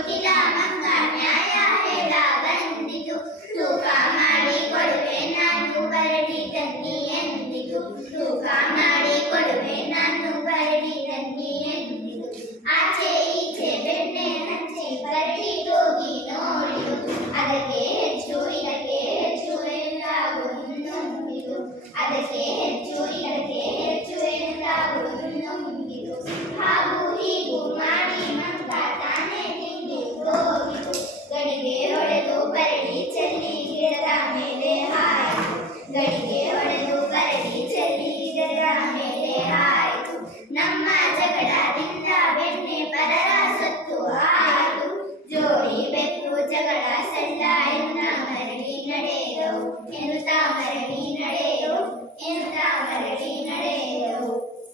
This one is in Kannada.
Porque nada más. ಗಡಿಗೆ ಹೊಡೆದು ಬರಡಿ ಚೆಲ್ಲಿ ಗಿಡದ ಮೇಲೆ ಹಾಯಿತು ಗಡಿಗೆ ಹೊಡೆದು ಬರಡಿ ಚೆಲ್ಲಿ ಗಿಡದ ಮೇಲೆ ಹಾಯಿತು ನಮ್ಮ ಜಗಳದಿಂದ ಬೆಣ್ಣೆ ಪರರ ಸತ್ತು ಹಾಯಿತು ಜೋಡಿ ಬೆಕ್ಕು ಜಗಳ ಸಲ್ಲ